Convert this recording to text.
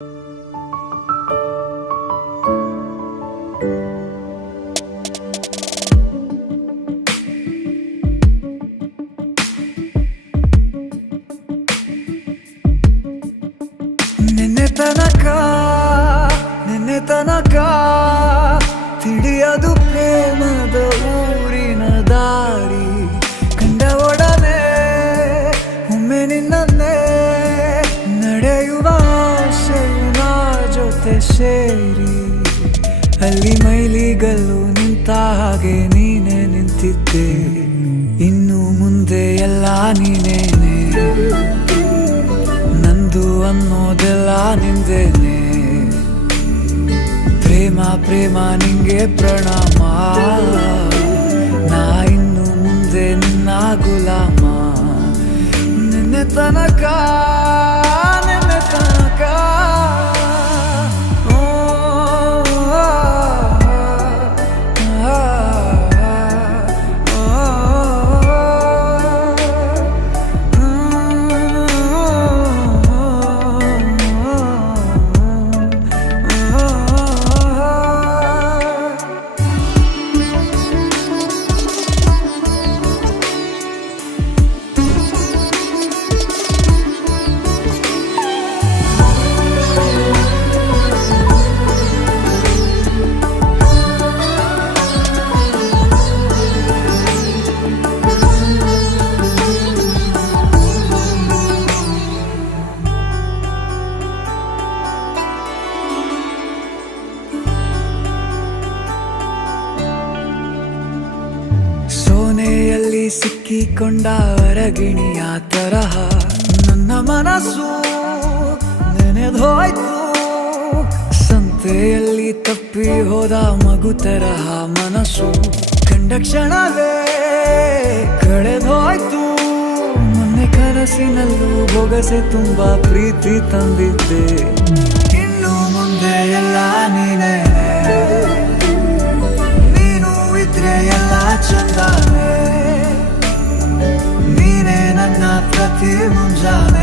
ನಿನ್ನೆ ತನಕ ತಿಳಿಯದು ಪ್ರೇಮದ ಊರಿನ ದಾರಿ. ಕಂಡ ಒಡನೆ ಒಮ್ಮೆ ನಿನ್ನೇ ನಡೆಯುವ ಆಸೆಯ ಜೊತೆ ಸೇರಿ, ಅಲ್ಲಿ ಮೈಲಿಗಲ್ಲು ನಿಂತ ಹಾಗೆ ನೀನೆ ನಿಂತಿದ್ದೆ. ಇನ್ನು ಮುಂದೆ ಎಲ್ಲ ನೀನೇನೆ, ನಂದು ಅನ್ನೋದೆಲ್ಲ ನಿಂದೇನೆ. ಪ್ರೇಮ ಪ್ರೇಮ ನಿಂಗೆ ಪ್ರಣಾಮ, ನಾ ಇನ್ನು ಮುಂದೆ ನಿನ್ನ ಗುಲಾಮ. ನಿನ್ನೆ ತನಕ ಸೋನೆಯಲ್ಲಿ ಸಿಕ್ಕಿಕೊಂಡ ಅರಗಿಣಿಯ ತರಹ ನನ್ನ ಮನಸ್ಸು ನೆನೆದೋಯ್ತು. ಸಂತೆಯಲ್ಲಿ ತಪ್ಪಿ ಹೋದ ಮಗು ತರಹ ಮನಸ್ಸು ಕಂಡ ಕ್ಷಣವೇ ಕಳೆದೋಯ್ತು. ಮೊನ್ನೆ ಕನಸಿನಲ್ಲೂ ಬೊಗಸೆ ತುಂಬಾ ಪ್ರೀತಿ ತಂದಿದ್ದೆ. ಇನ್ನು ಮುಂದೆ ಎಲ್ಲ ನೀನೇ, ನೀನು ಇದ್ರೆ ಎಲ್ಲ ಚಂದಾನೆ. ನೀನೇ ನನ್ನ ಪ್ರತಿ ಮುಂಜಾನೆ.